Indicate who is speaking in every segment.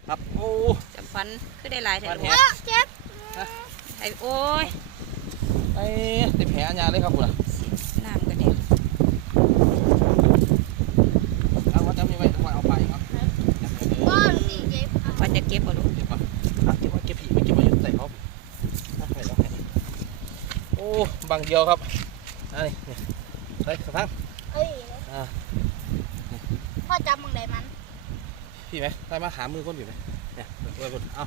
Speaker 1: ครับโอ้
Speaker 2: จำฟันคือได้หลายแถว
Speaker 3: เจ็บ
Speaker 2: ไอ้โอ้ย
Speaker 1: ไอ้ติดแผลอันยาเลยครับคุณอ่ะ
Speaker 2: น้ำกระเด็น
Speaker 1: เอาว่าจะมีไว้เอาไปครับ
Speaker 3: ก้อนสีเจ็บ
Speaker 2: ว่าจะเก็บบ่ลูก
Speaker 1: เก็บป่ะเก็บว่าเก็บผีไม่เก็บมาอยู่ใส่เขาโอ้บางเดียวครับนี่ไปสักพัก
Speaker 3: พ่อจำมึงไหนมัน
Speaker 1: พี่ไหมได้มาหามือก้นอยู่ไหมเนี่ยไว้บนเอา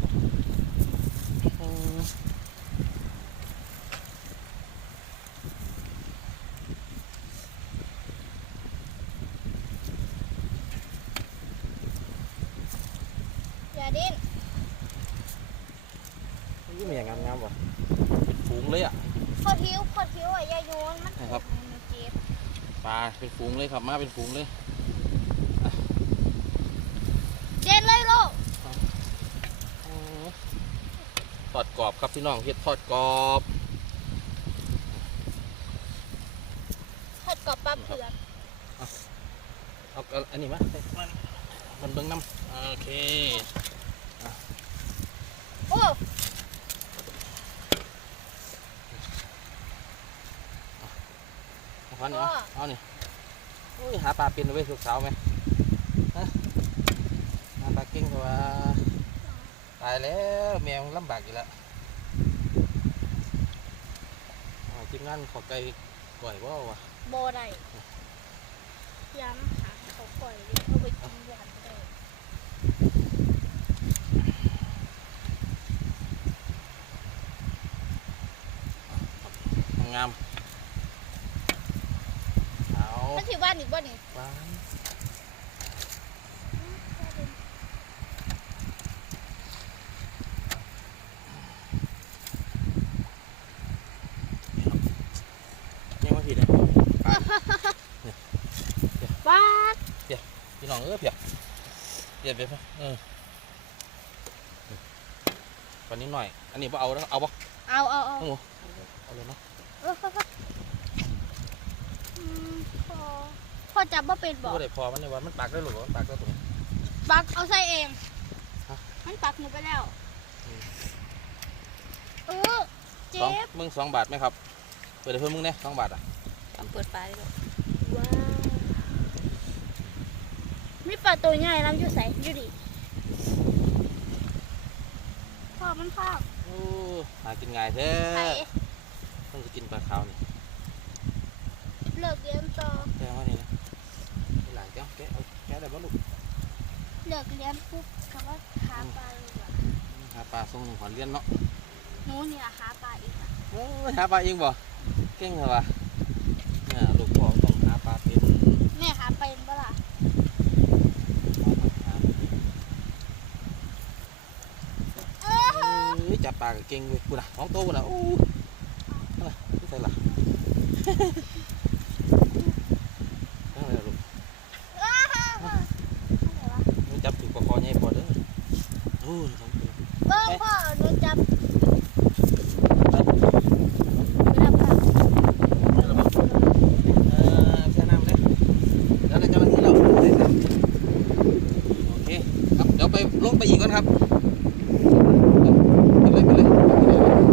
Speaker 3: อย่าดิ้น
Speaker 1: นี่มันอย่างงามๆว่ะเป็นฝูงเลยอ่ะ
Speaker 3: พอทิ้วอ่ะยาโยนมัน
Speaker 1: ครับปลาเป็นฝูงเลยครับมาเป็นฝูงเลย
Speaker 3: เด่นเลยลูก
Speaker 1: ทอดกรอบครับพี่น้องเฮ็ดทอดกรอบ
Speaker 3: ปลาเผือก
Speaker 1: เอาอันนี้มามันเบิ้งน้ำโอเค
Speaker 3: โอ้
Speaker 1: เอาเนี่ยเอาเนี่ยหาปลาเป็นไว้สุกสาวไหมหาปลาเก่งกว่าตายแล้วแมวลำบากอยู่แล้วทีมงานขอไก่ก่อยว่าวะ
Speaker 3: โบได้ย้ำหาเขาก่อยเอาไปกินหวานได้
Speaker 1: งาม
Speaker 3: ถ้าที่บ้านอีกบ้านนี่
Speaker 1: ยังไม่ผิดเลย
Speaker 3: บ้า
Speaker 1: พี่น้องเพียบไปปะวันนี้หน่อยอันนี้เอาแล้วเอาปะ
Speaker 3: เอา
Speaker 1: เลยเนาะ
Speaker 3: พ่อจับว่าเป็นบ่
Speaker 1: ได้พอมันในวันมันปักได้หรือมันปักได้ตรง
Speaker 3: ปักเอาใส่เองมันปักหนูไปแล้วเจ็บ
Speaker 1: มึง2 บาทไหมครับเปิดเพิ่มมึงเนี่ย2 บาทอ่ะ
Speaker 2: เปิดปลาได้หรอ
Speaker 3: ว้าวมีปลาตัวใหญ่แล้วอยู่ใส่อยู่ดิพ่อมันข้าว
Speaker 1: หากินง่ายแท้ต้องจะกินปลาขาวนี่
Speaker 3: เลิกเลี้ยงต่อ
Speaker 1: แกว่านี่นะหลานแกได้บ้างลูก
Speaker 3: เลิกเลี้ยงปุ๊บคำว่าหาปลาเลยว่ะ
Speaker 1: หาปลาส่งขวัญเลี้ยนเนาะ
Speaker 3: หนูเนี่ยหาปลาอีก
Speaker 1: หาปลาเองบ่เก่งเหรอวะเนี่ยลูกพ่อต้องหาปลาเป็น
Speaker 3: แม่หาเป็นปะล่ะ
Speaker 1: จับปลาเก่งเว้ยกูน่ะ2 ตัวกูน่ะอะไรไม่ใช่หรออะไรลูกจับถือปลาคอใหญ่พอเด้อ2 ตัว
Speaker 3: เบิ้งพ่อหนูจับ
Speaker 1: แช่น้ำเลยแล้วเดี๋ยวจะมาที่เราโอเคครับเดี๋ยวไปลงไปอีกก่อนครับ